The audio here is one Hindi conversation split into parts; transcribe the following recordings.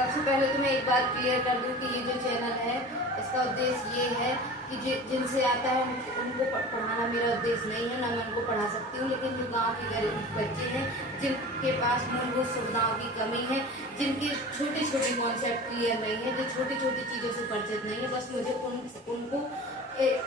सबसे पहले तो मैं एक बात क्लियर कर दूं कि ये जो चैनल है इसका उद्देश्य ये है कि जिनसे आता है उनको पढ़ाना मेरा उद्देश्य नहीं है, ना मैं उनको पढ़ा सकती हूँ। लेकिन जो गांव के गरीब बच्चे हैं जिनके पास मूलभूत सुविधाओं की कमी है, जिनके छोटे छोटे कॉन्सेप्ट क्लियर नहीं है, जो छोटी छोटी चीज़ों से परिचित नहीं है, बस मुझे उनको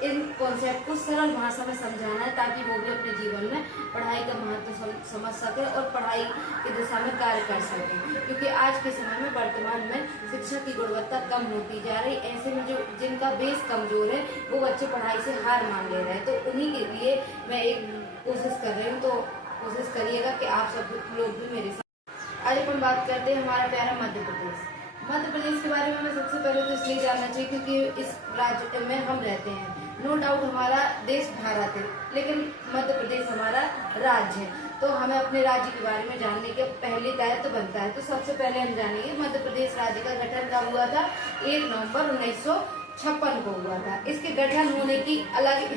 इन कॉन्सेप्ट को सरल भाषा में समझाना है ताकि वो भी अपने जीवन में पढ़ाई का महत्व समझ सके और पढ़ाई की दिशा में कार्य कर सके। क्योंकि आज के समय में वर्तमान में शिक्षा की गुणवत्ता कम होती जा रही, ऐसे में जो जिनका बेस कमजोर है वो बच्चे पढ़ाई से हार मान ले रहे हैं। तो उन्हीं के लिए मैं एक कोशिश कर रही हूँ, तो कोशिश करिएगा कि आप सब लोग भी मेरे साथ। आज अपन बात करते हैं हमारा प्यारा मध्य प्रदेश। मध्य प्रदेश के बारे में हमें सबसे पहले तो इसलिए जानना चाहिए क्योंकि इस राज्य में हम रहते हैं। नो डाउट हमारा देश भारत है, लेकिन मध्य प्रदेश हमारा राज्य है, तो हमें अपने राज्य के बारे में जानने के पहले दायित्व बनता है। तो सबसे पहले हम जानेंगे मध्य प्रदेश राज्य का गठन कब हुआ था। 1 नवंबर 1956 को हुआ था। इसके गठन होने की अलग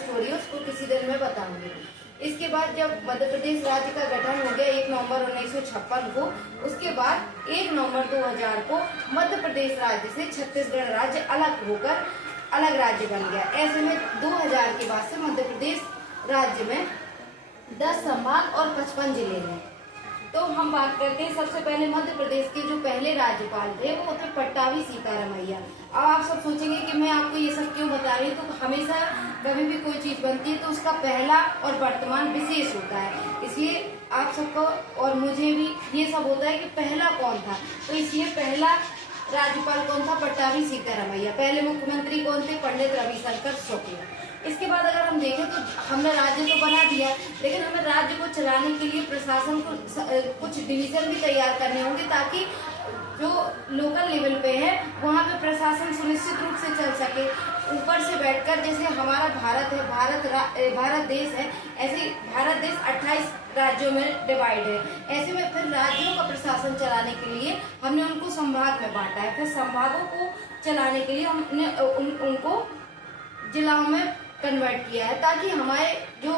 स्टोरी है, उसको किसी दिन मैं बताऊंगी। इसके बाद जब मध्य प्रदेश राज्य का गठन हो गया 1 नवंबर 1956 को, उसके बाद 1 नवंबर 2000 को मध्य प्रदेश राज्य से छत्तीसगढ़ राज्य अलग होकर अलग राज्य बन गया। ऐसे में 2000 के बाद से मध्य प्रदेश राज्य में 10 संभाग और 55 जिले हैं। तो हम बात करते हैं सबसे पहले मध्य प्रदेश के जो पहले राज्यपाल थे वो थे पट्टाभी सीतारमैया। अब आप सब सोचेंगे कि मैं आपको ये सब क्यों बता रही हूँ, तो हमेशा कभी भी कोई चीज बनती है तो उसका पहला और वर्तमान विशेष होता है, इसलिए आप सबको और मुझे भी ये सब होता है कि पहला कौन था। तो इसलिए पहला राज्यपाल कौन था? पट्टाभी सीतारमैया। पहले मुख्यमंत्री कौन थे? पंडित रविशंकर शुक्ल। इसके बाद अगर हम देखें तो हमने राज्य तो बना दिया, लेकिन हमें राज्य को चलाने के लिए प्रशासन को कुछ डिवीजन भी तैयार करने होंगे ताकि जो लोकल लेवल पे है वहाँ पे प्रशासन सुनिश्चित रूप से चल सके। ऊपर से बैठकर जैसे हमारा भारत है, भारत देश है, ऐसे भारत देश 28 राज्यों में डिवाइड है। ऐसे में फिर राज्यों का प्रशासन चलाने के लिए हमने उनको संभाग में बांटा है। फिर संभागों को चलाने के लिए हमने उनको जिलाओं में कन्वर्ट किया है ताकि हमारे जो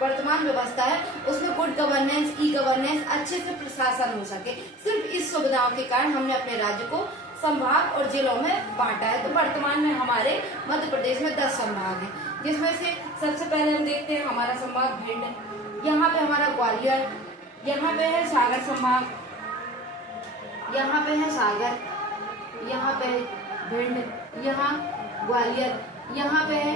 वर्तमान व्यवस्था है उसमें गुड गवर्नेंस, ई गवर्नेंस, अच्छे से प्रशासन हो सके। सिर्फ इस सुविधाओं के कारण हमने अपने राज्य को संभाग और जिलों में बांटा है। तो वर्तमान में हमारे मध्य प्रदेश में 10 संभाग हैं, जिसमें से सबसे पहले हम देखते हैं हमारा संभाग भिंड। यहाँ पे हमारा ग्वालियर, यहाँ पे है सागर संभाग, यहाँ पे है सागर, यहाँ पे भिंड, यहाँ ग्वालियर, यहाँ पे है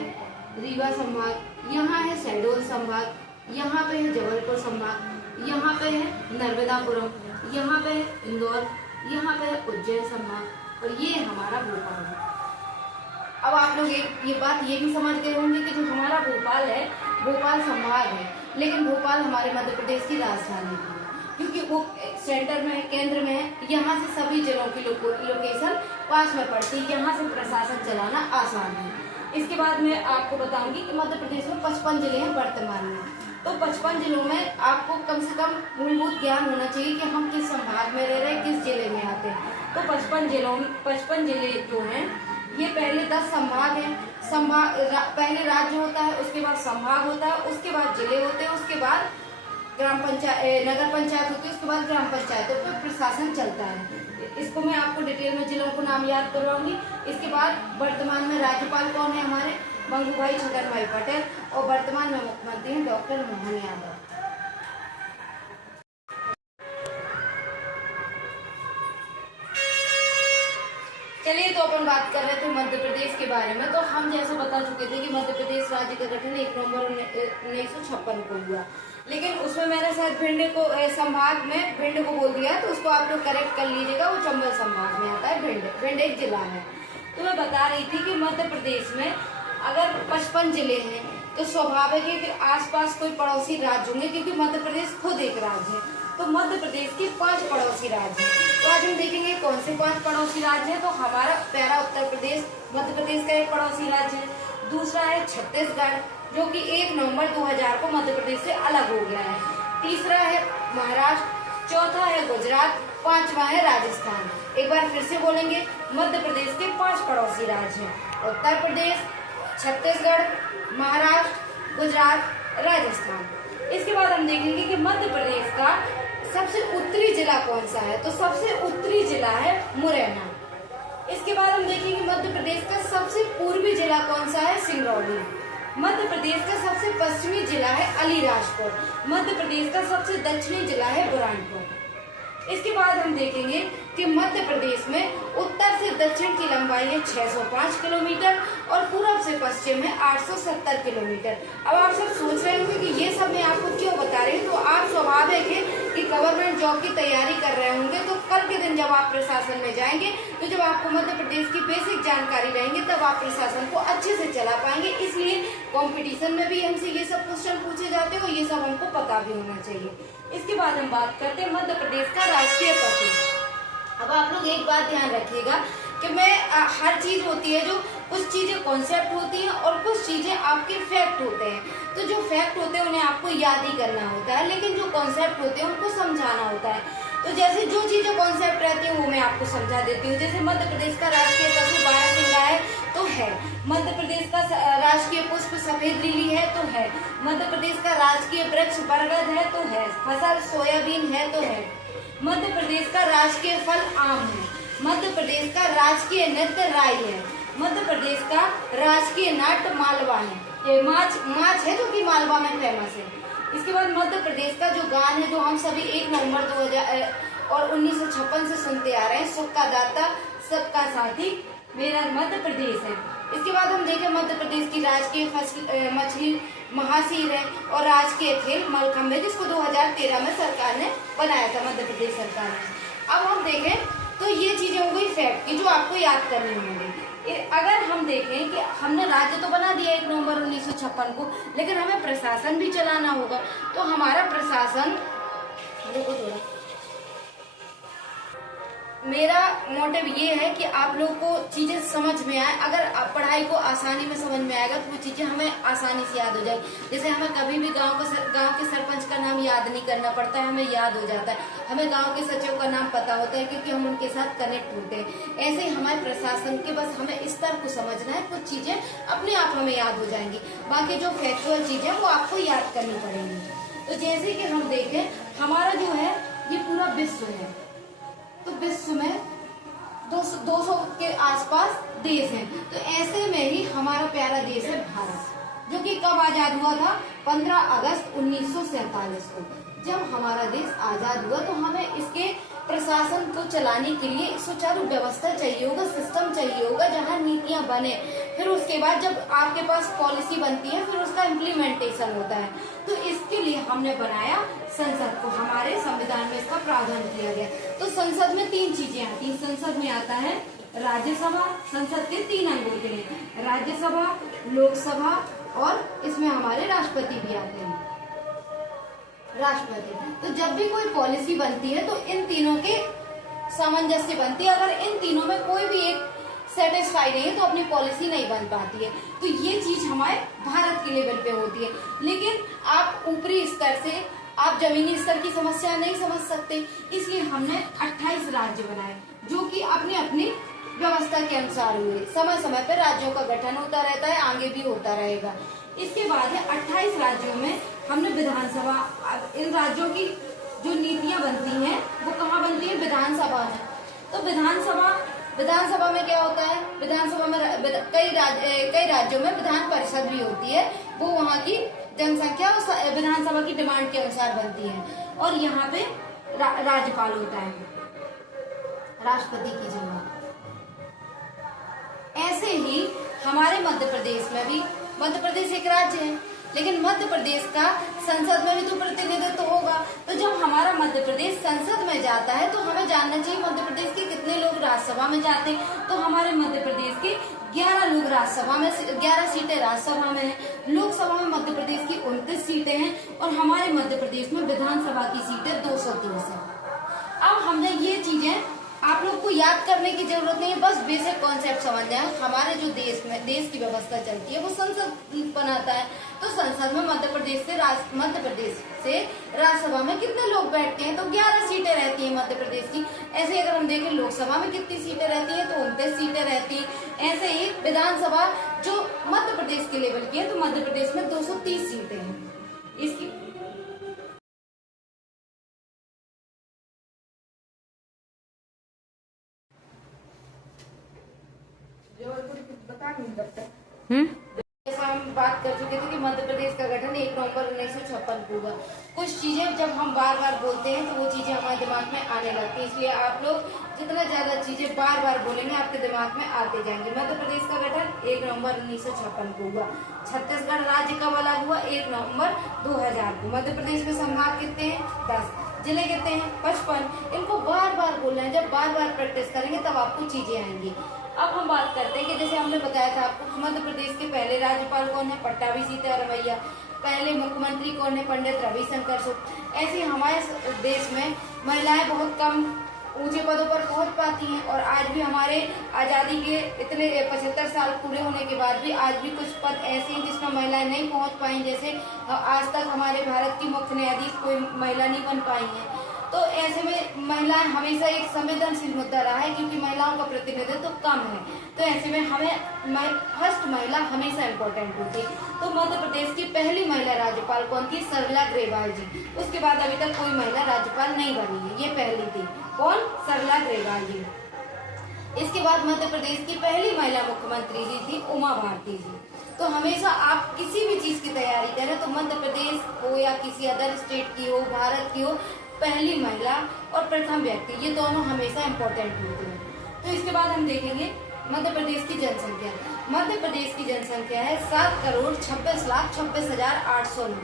रीवा संभाग, यहाँ है शहडोल संभाग, यहाँ पे है जबलपुर संभाग, यहाँ पे है नर्मदापुरम, यहाँ पे है इंदौर, यहाँ पे है उज्जैन संभाग और ये हमारा भोपाल है। अब आप लोग ये बात ये भी समझ गए होंगे कि जो हमारा भोपाल है, भोपाल संभाग है, लेकिन भोपाल हमारे मध्य प्रदेश की राजधानी है क्योंकि वो सेंटर में है, केंद्र में है। यहाँ से सभी जिलों की लोकेशन पास में पड़ती है, यहाँ से प्रशासन चलाना आसान है। इसके बाद मैं आपको बताऊंगी कि मध्य प्रदेश में 55 जिले हैं वर्तमान में। तो 55 जिलों में आपको कम से कम मूलभूत ज्ञान होना चाहिए कि हम किस संभाग में रह रहे हैं, किस जिले में आते हैं। तो 55 जिले जो हैं ये पहले 10 संभाग हैं। पहले राज्य होता है, उसके बाद संभाग होता है, उसके बाद जिले होते हैं, उसके बाद ग्राम पंचायत, नगर पंचायत होती है, उसके बाद ग्राम पंचायतों पर प्रशासन चलता है। इसको मैं आपको डिटेल में जिलों को नाम याद करवाऊंगी। इसके बाद वर्तमान में राज्यपाल कौन है? हमारे बंगूभाई छगन भाई पटेल और वर्तमान में मुख्यमंत्री हैं डॉक्टर मोहन यादव। चलिए, तो अपन बात कर रहे थे मध्य प्रदेश के बारे में। तो हम जैसा बता चुके थे कि मध्य प्रदेश राज्य का गठन 1 नवंबर 1956 को हुआ, लेकिन उसमें मैंने शायद भिंड को संभाग में भिंड को बोल दिया, तो उसको आप लोग करेक्ट कर लीजिएगा। वो चंबल संभाग में आता है। भिंड एक जिला है। तो मैं बता रही थी कि मध्य प्रदेश में अगर 55 जिले हैं तो स्वाभाविक है कि आसपास कोई पड़ोसी राज्य होंगे, क्योंकि मध्य प्रदेश खुद एक राज्य है। तो मध्य प्रदेश के 5 पड़ोसी राज्य हैं। तो आज हम देखेंगे कौन से 5 पड़ोसी राज्य हैं। तो हमारा प्यारा उत्तर प्रदेश मध्य प्रदेश का एक पड़ोसी राज्य है। दूसरा है छत्तीसगढ़, जो कि 1 नवंबर 2000 को मध्य प्रदेश से अलग हो गया है। तीसरा है महाराष्ट्र, चौथा है गुजरात, 5वां है राजस्थान। एक बार फिर से बोलेंगे, मध्य प्रदेश के 5 पड़ोसी राज्य हैं: उत्तर प्रदेश, छत्तीसगढ़, महाराष्ट्र, गुजरात, राजस्थान। इसके बाद हम देखेंगे कि मध्य प्रदेश का सबसे उत्तरी जिला कौन सा है। तो सबसे उत्तरी जिला है मुरैना। इसके बाद हम देखेंगे मध्य प्रदेश का सबसे पूर्वी जिला कौन सा है, सिंगरौली। मध्य प्रदेश का सबसे पश्चिमी जिला है अलीराजपुर। मध्य प्रदेश का सबसे दक्षिणी जिला है बुरहानपुर। इसके बाद हम देखेंगे कि मध्य प्रदेश में उत्तर से दक्षिण की लंबाई है 605 किलोमीटर और पूर्व से पश्चिम है 870 किलोमीटर। अब आप सब सोच रहे होंगे कि ये सब मैं आपको क्यों बता रही हूँ, तो आप स्वाभाविक है कि गवर्नमेंट जॉब की तैयारी कर रहे होंगे, तो कल के दिन जब आप प्रशासन में जाएंगे तो जब आपको मध्य प्रदेश की बेसिक जानकारी रहेंगे तब आप प्रशासन को अच्छे से चला पाएंगे। इसलिए कंपटीशन में भी हमसे ये सब क्वेश्चन पूछे जाते हैं और ये सब हमको पता भी होना चाहिए। इसके बाद हम बात करते हैं मध्य प्रदेश का राष्ट्रीय पशु। अब आप लोग एक बात ध्यान रखिएगा कि मैं हर चीज होती है, जो कुछ चीजें कॉन्सेप्ट होती हैं और कुछ चीजें आपके फैक्ट होते हैं। तो जो फैक्ट होते हैं उन्हें आपको याद ही करना होता है, लेकिन जो कॉन्सेप्ट होते हैं उनको समझाना होता है। तो जैसे जो चीजें कॉन्सेप्ट रहती है वो मैं आपको समझा देती हूँ। जैसे मध्य प्रदेश का राष्ट्रीय पशु बारहसिंगा है तो है। मध्य प्रदेश का राजकीय पुष्प सफेद लिली है तो है। मध्य प्रदेश का राजकीय वृक्ष बरगद है तो है। फसल सोयाबीन है तो है। मध्य प्रदेश का राजकीय फल आम है। मध्य प्रदेश का राजकीय नृत्य राई है। मध्य प्रदेश का राजकीय नाट्य मालवा है। ये माछ है जो कि मालवा में फेमस है। इसके बाद मध्य प्रदेश का जो गान है जो हम सभी 1 नवंबर 2000 और 1956 से सुनते आ रहे हैं, सुख का दाता सबका साथी मेरा मध्य प्रदेश है। इसके बाद हम देखें मध्य प्रदेश की राजकीय मछली महासीर है और राजकीय खेल मलखम्ब है, जिसको 2013 में सरकार ने बनाया था, मध्य प्रदेश सरकार ने। अब हम देखें तो ये चीजें हो गई फैक्ट की जो आपको याद करनी होंगी। अगर हम देखें कि हमने राज्य तो बना दिया 1 नवंबर 1956 को, लेकिन हमें प्रशासन भी चलाना होगा। तो हमारा प्रशासन, मेरा मोटिव ये है कि आप लोग को चीजें समझ में आए। अगर आप पढ़ाई को आसानी में समझ में आएगा तो वो चीजें हमें आसानी से याद हो जाएगी। जैसे हमें कभी भी गांव के सरपंच का नाम याद नहीं करना पड़ता है, हमें याद हो जाता है। हमें गांव के सचिव का नाम पता होता है क्योंकि हम उनके साथ कनेक्ट होते हैं। ऐसे ही हमारे प्रशासन के बस हमें स्तर को समझना है, कुछ चीजें अपने आप हमें याद हो जाएंगी। बाकी जो फैक्चुअल चीजें वो आपको याद करनी पड़ेंगी। तो जैसे कि हम देखें हमारा जो है ये पूरा विश्व है, तो विश्व में 200 के आसपास देश हैं। तो ऐसे में ही हमारा प्यारा देश है भारत, जो कि कब आजाद हुआ था, 15 अगस्त 1947 को। जब हमारा देश आजाद हुआ तो हमें इसके प्रशासन को चलाने के लिए एक सुचारू व्यवस्था चाहिए होगा, सिस्टम चाहिए होगा जहाँ नीतियां बने। फिर उसके बाद जब आपके पास पॉलिसी बनती है फिर उसका इम्प्लीमेंटेशन होता है। तो इसके लिए हमने बनाया संसद को, हमारे संविधान में इसका प्रावधान किया गया। तो संसद में 3 चीजें आती हैं। संसद में आता है राज्यसभा, संसद के 3 अंग होते हैं, राज्यसभा, लोकसभा और इसमें हमारे राष्ट्रपति भी आते हैं। राष्ट्रपति, तो जब भी कोई पॉलिसी बनती है तो इन तीनों के सामंजस्य बनती है। अगर इन तीनों में कोई भी एक सेटिस्फाई नहीं है तो अपनी पॉलिसी नहीं बन पाती है। तो ये चीज हमारे भारत के लेवल पे होती है। लेकिन आप ऊपरी स्तर से आप जमीनी स्तर की समस्या नहीं समझ सकते, इसलिए हमने 28 राज्य बनाए जो कि अपनी अपनी व्यवस्था के अनुसार हुए। समय समय पर राज्यों का गठन होता रहता है, आगे भी होता रहेगा। इसके बाद है 28 राज्यों में हमने विधानसभा, इन राज्यों की जो नीतियां बनती हैं वो कहाँ बनती है, विधानसभा में। तो विधानसभा में क्या होता है, विधानसभा में कई राज्यों में विधान परिषद भी होती है, वो वहाँ की जनसंख्या और विधानसभा की डिमांड के अनुसार बनती है। और यहाँ पे राज्यपाल होता है राष्ट्रपति की जगह। ऐसे ही हमारे मध्य प्रदेश में भी, मध्य प्रदेश एक राज्य है लेकिन मध्य प्रदेश का संसद में भी तो प्रतिनिधित्व होगा। तो जब हमारा मध्य प्रदेश संसद में जाता है तो हमें जानना चाहिए मध्य प्रदेश के कितने लोग राज्यसभा में जाते हैं। तो हमारे मध्य प्रदेश के 11 लोग राज्यसभा में, 11 सीटें राज्यसभा में हैं। लोकसभा में मध्य प्रदेश की 29 सीटें हैं और हमारे मध्य प्रदेश में विधानसभा की सीटें 230 है। अब हमने ये चीजें आप लोग को याद करने की जरूरत नहीं है, बस बेसिक कॉन्सेप्ट समझ जाए। हमारे जो देश में देश की व्यवस्था चलती है वो संसद बनाता है। तो संसद में मध्य प्रदेश से राज्यसभा में कितने लोग बैठते हैं, तो 11 सीटें रहती हैं मध्य प्रदेश की। ऐसे अगर हम देखें लोकसभा में कितनी सीटें रहती हैं, तो 29 सीटें रहती हैं। ऐसे ही विधानसभा जो मध्य प्रदेश के लेवल की है, तो मध्य प्रदेश में 230 सीटें हैं। इसकी जैसा हम बात कर चुके थे कि मध्य प्रदेश का गठन 1 नवंबर 1956 को हुआ। कुछ चीजें जब हम बार बार बोलते हैं तो वो चीजें हमारे दिमाग में आने लगती है, इसलिए आप लोग जितना ज्यादा चीजें बार बार बोलेंगे आपके दिमाग में आते जाएंगे। मध्य प्रदेश का गठन 1 नवंबर 1956 को हुआ। छत्तीसगढ़ राज्य कब अलग हुआ? 1 नवंबर 2000 को। मध्य प्रदेश में संभाग कितने हैं? 10। जिले कितने हैं? 55। इनको बार बार बोलना है, जब बार बार प्रैक्टिस करेंगे तब आपको चीजें आएंगी। अब हम बात करते हैं कि जैसे हमने बताया था आपको, मध्य प्रदेश के पहले राज्यपाल कौन है? पट्टाभी सीतारमैया। पहले मुख्यमंत्री कौन है? पंडित रविशंकर शुक्ल। ऐसे हमारे देश में महिलाएं बहुत कम ऊंचे पदों पर पहुंच पाती हैं, और आज भी हमारे आजादी के इतने 75 साल पूरे होने के बाद भी आज भी कुछ पद ऐसे हैं जिसमें महिलाएं नहीं पहुंच पाई। जैसे आज तक हमारे भारत की मुख्य न्यायाधीश कोई महिला नहीं बन पाई है। तो ऐसे में महिलाएं हमेशा एक संवेदनशील मुद्दा रहा है, क्योंकि महिलाओं का प्रतिनिधित्व तो कम है। तो ऐसे में हमें फर्स्ट महिला हमेशा इम्पोर्टेंट होती है। तो मध्य प्रदेश की पहली महिला राज्यपाल कौन थी? सरला ग्रेवाल जी। उसके बाद अभी तक कोई महिला राज्यपाल नहीं बनी है, ये पहली थी। कौन? सरला ग्रेवाल जी। इसके बाद मध्य प्रदेश की पहली महिला मुख्यमंत्री जी थी उमा भारती जी। तो हमेशा आप किसी भी चीज की तैयारी करें तो मध्य प्रदेश हो या किसी अदर स्टेट की हो, भारत की हो, पहली महिला और प्रथम व्यक्ति, ये दोनों हमेशा इम्पोर्टेंट होते हैं। तो इसके बाद हम देखेंगे मध्य प्रदेश की जनसंख्या। मध्य प्रदेश की जनसंख्या है 7,26,26,809।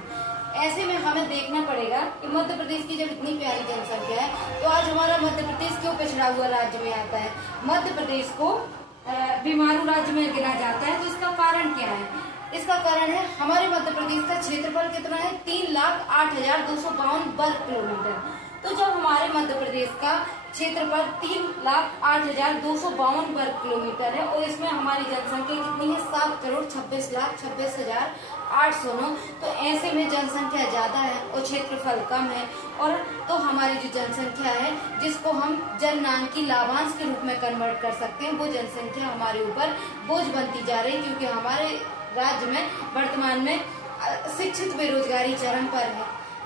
ऐसे में हमें देखना पड़ेगा कि मध्य प्रदेश की जब इतनी प्यारी जनसंख्या है तो आज हमारा मध्य प्रदेश क्यों पिछड़ा हुआ राज्य में आता है? मध्य प्रदेश को बीमारू राज्य में गिना जाता है। तो इसका कारण क्या है? इसका कारण है हमारे मध्य प्रदेश का क्षेत्रफल कितना है? 3,08,252 वर्ग किलोमीटर। तो जब हमारे मध्य प्रदेश का क्षेत्रफल 3,08,252 वर्ग किलोमीटर है और इसमें हमारी जनसंख्या कितनी है? 7,26,26,809। तो ऐसे में जनसंख्या ज्यादा है और क्षेत्रफल कम है, और तो हमारी जो जनसंख्या है जिसको हम जननांकी लाभांश के रूप में कन्वर्ट कर सकते हैं, वो जनसंख्या हमारे ऊपर बोझ बनती जा रही है, क्योंकि हमारे राज्य में वर्तमान में शिक्षित बेरोजगारी चरम पर है।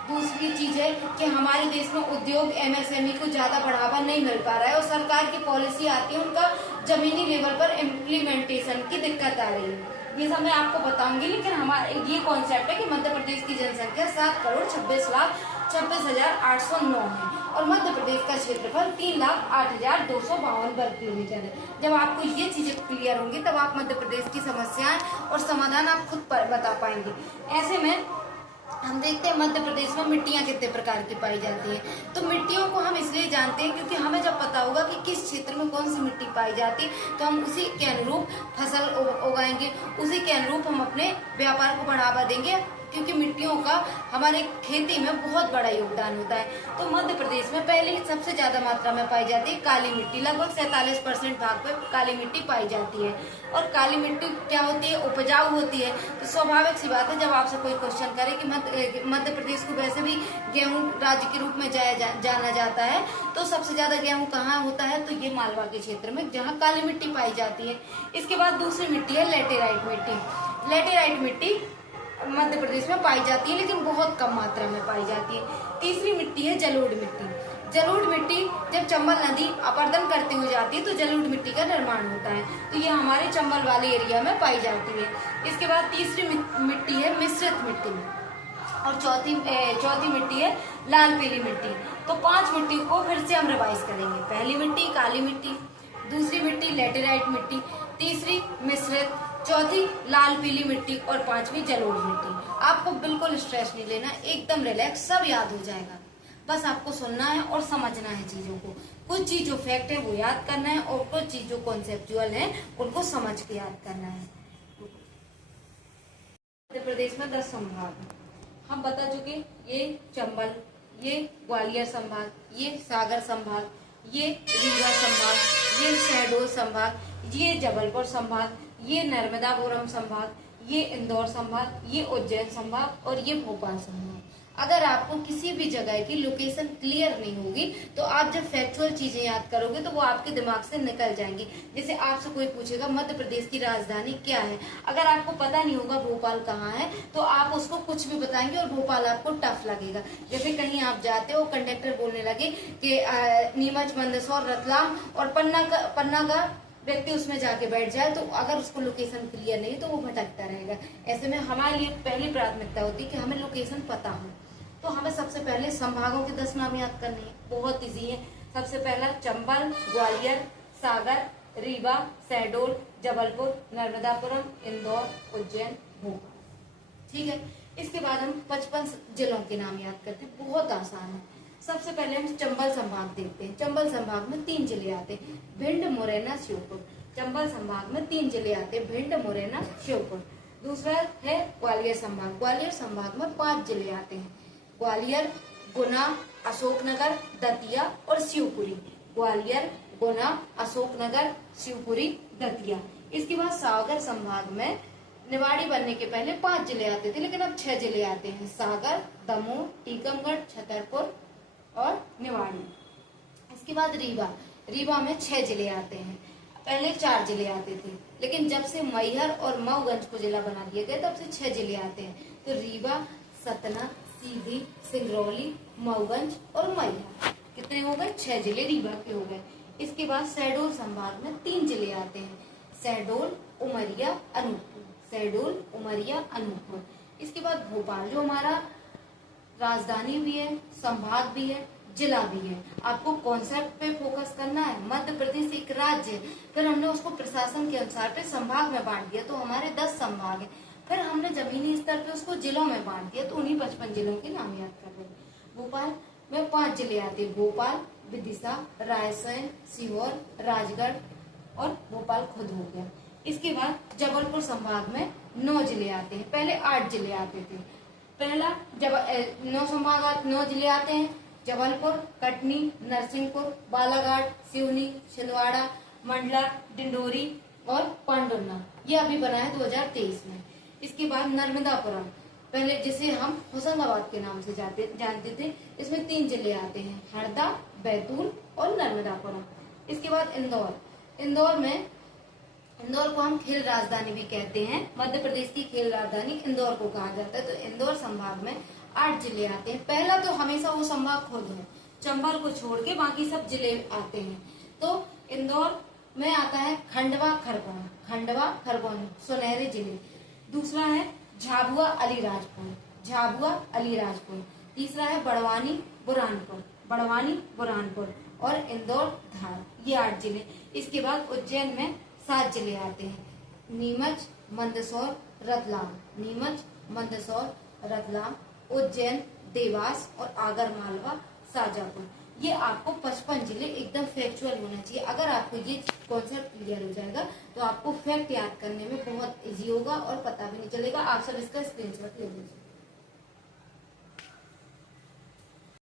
दूसरी चीज है कि हमारे देश में उद्योग एमएसएमई को ज्यादा बढ़ावा नहीं मिल पा रहा है, और सरकार की पॉलिसी आती है उनका जमीनी लेवल पर इम्प्लीमेंटेशन की दिक्कत आ रही है। ये सब मैं आपको बताऊंगी, लेकिन हमारे ये कॉन्सेप्ट है कि मध्य प्रदेश की जनसंख्या 7,26,26,809 है और मध्य प्रदेश का क्षेत्रफल 3,08,252 वर्ग किलोमीटर है। जब आपको ये चीजें क्लियर होंगी तब आप मध्य प्रदेश की समस्याएं और समाधान आप खुद बता पाएंगे। ऐसे में हम देखते हैं मध्य प्रदेश में मिट्टियां कितने प्रकार की पाई जाती हैं। तो मिट्टियों को हम इसलिए जानते हैं क्योंकि हमें जब पता होगा कि किस क्षेत्र में कौन सी मिट्टी पाई जाती है तो हम उसी के अनुरूप फसल उगाएंगे, उसी के अनुरूप हम अपने व्यापार को बढ़ावा देंगे, क्योंकि मिट्टियों का हमारे खेती में बहुत बड़ा योगदान होता है। तो मध्य प्रदेश में पहले ही सबसे ज्यादा मात्रा में पाई जाती है काली मिट्टी, लगभग 47% भाग पे काली मिट्टी पाई जाती है। और काली मिट्टी क्या होती है? उपजाऊ होती है। तो स्वाभाविक सी बात है, जब आपसे कोई क्वेश्चन करे कि मध्य प्रदेश को वैसे भी गेहूं राज्य के रूप में जाना जाता है, तो सबसे ज्यादा गेहूं कहाँ होता है? तो ये मालवा के क्षेत्र में, जहाँ काली मिट्टी पाई जाती है। इसके बाद दूसरी मिट्टी है लेटेराइट मिट्टी। लेटेराइट मिट्टी मध्य प्रदेश में पाई जाती है, लेकिन बहुत कम मात्रा में पाई जाती है। तीसरी मिट्टी है जलोढ़ मिट्टी। जलोढ़ मिट्टी जब चंबल नदी अपर्दन करते हुए जाती है तो जलोढ़ मिट्टी का निर्माण होता है, तो ये हमारे चंबल वाले एरिया में पाई जाती है। इसके बाद तीसरी मिट्टी है मिश्रित मिट्टी और चौथी मिट्टी है लाल पीली मिट्टी। तो 5 मिट्टी को फिर से हम रिवाइज करेंगे। पहली मिट्टी काली मिट्टी, दूसरी मिट्टी लेटेराइट मिट्टी, तीसरी मिश्रित, चौथी लाल पीली मिट्टी और 5वीं जलोढ़ मिट्टी। आपको बिल्कुल स्ट्रेस नहीं लेना, एकदम रिलैक्स, सब याद हो जाएगा। बस आपको सुनना है और समझना है चीजों को। कुछ चीज जो फैक्ट है वो याद करना है और कुछ चीज जो कॉन्सेप्चुअल है उनको समझ के याद करना है। मध्य प्रदेश में 10 संभाग हम बता चुके, ये चंबल, ये ग्वालियर संभाग, ये सागर संभाग, ये रीवा संभाग, ये शहडोल संभाग, ये जबलपुर संभाग, ये नर्मदापुरम संभाग, ये इंदौर संभाग, ये उज्जैन संभाग और ये भोपाल संभाग। अगर आपको किसी भी जगह की लोकेशन क्लियर नहीं होगी तो आप जब फैक्चुअल चीजें याद करोगे तो वो आपके दिमाग से निकल जाएंगी। जैसे आपसे कोई पूछेगा मध्य प्रदेश की राजधानी क्या है, अगर आपको पता नहीं होगा भोपाल कहाँ है तो आप उसको कुछ भी बताएंगे और भोपाल आपको टफ लगेगा। जैसे कहीं आप जाते हो, कंडक्टर बोलने लगे कि नीमच, मंदसौर, रतलाम और पन्ना का व्यक्ति उसमें जाके बैठ जाए तो अगर उसको लोकेशन क्लियर नहीं तो वो भटकता रहेगा। ऐसे में हमारे लिए पहली प्राथमिकता होती है कि हमें लोकेशन पता हो। तो हमें सबसे पहले संभागों के 10 नाम याद करने हैं, बहुत इजी है। सबसे पहला चंबल, ग्वालियर, सागर, रीवा, शहडोल, जबलपुर, नर्मदापुरम, इंदौर, उज्जैन, भोपाल। ठीक है, इसके बाद हम 55 जिलों के नाम याद करते हैं, बहुत आसान है। सबसे पहले हम चंबल संभाग देखते हैं। चंबल संभाग में 3 जिले आते हैं, भिंड, मुरैना, श्योपुर। चंबल संभाग में 3 जिले आते हैं, भिंड, मुरैना, श्योपुर। दूसरा है ग्वालियर संभाग। ग्वालियर संभाग में 5 जिले आते हैं, ग्वालियर, गुना, अशोकनगर, दतिया और शिवपुरी। ग्वालियर, गुना, अशोकनगर, शिवपुरी, दतिया। इसके बाद सागर संभाग में निवाड़ी बनने के पहले 5 जिले आते थे, लेकिन अब 6 जिले आते हैं, सागर, दमोह, टीकमगढ़, छतरपुर और निवाड़ी। इसके बाद रीवा। रीवा में 6 जिले आते हैं, पहले 4 जिले आते थे, लेकिन जब से मैहर और मऊगंज को जिला बना दिया गया तब से 6 जिले आते हैं। तो रीवा, सतना, सीधी, सिंगरौली, मऊगंज और मैहर, कितने हो गए? 6 जिले रीवा के हो गए। इसके बाद शहडोल संभाग में 3 जिले आते हैं, शहडोल, उमरिया, अनूपपुर। शहडोल, उमरिया, अनूपपुर। इसके बाद भोपाल, जो हमारा राजधानी भी है, संभाग भी है, जिला भी है। आपको कॉन्सेप्ट पे फोकस करना है। मध्य प्रदेश एक राज्य है, फिर हमने उसको प्रशासन के अनुसार पे संभाग में बांट दिया, तो हमारे 10 संभाग है। फिर हमने जमीनी स्तर पे उसको जिलों में बांट दिया, तो उन्हीं 55 जिलों के नाम याद कर रहे हैं। भोपाल में 5 जिले आते हैं, भोपाल, विदिशा, रायसेन, सीहोर, राजगढ़ और भोपाल खुद हो गया। इसके बाद जबलपुर संभाग में 9 जिले आते हैं, पहले 8 जिले आते थे। पहला 9 जिले आते हैं, जबलपुर, कटनी, नरसिंहपुर, बालाघाट, सिवनी, छिंदवाड़ा, मंडला, डिंडोरी और पांडुर्ना। ये अभी बना है 2023 में। इसके बाद नर्मदापुरम, पहले जिसे हम होशंगाबाद के नाम से जानते थे, इसमें 3 जिले आते हैं, हरदा, बैतूल और नर्मदापुरम। इसके बाद इंदौर को हम खेल राजधानी भी कहते हैं, मध्य प्रदेश की खेल राजधानी इंदौर को कहा जाता है। तो इंदौर संभाग में 8 जिले आते हैं। पहला तो हमेशा वो संभाग खुद है, चंबल को छोड़ के बाकी सब जिले आते हैं। तो इंदौर में आता है खंडवा, खरगोन, सुनहरे जिले। दूसरा है झाबुआ, अलीराजपुर। तीसरा है बड़वानी, बुरहानपुर और इंदौर, धार। ये 8 जिले। इसके बाद उज्जैन में 7 जिले आते हैं, नीमच, मंदसौर, रतलाम, उज्जैन, देवास और आगर मालवा, शाजापुर। ये आपको 55 जिले एकदम फैक्चुअल होना चाहिए। अगर आपको ये कॉन्सेप्ट क्लियर हो जाएगा तो आपको फैक्ट याद करने में बहुत इजी होगा और पता भी नहीं चलेगा। आप सब इसका स्क्रीनशॉट ले लीजिए।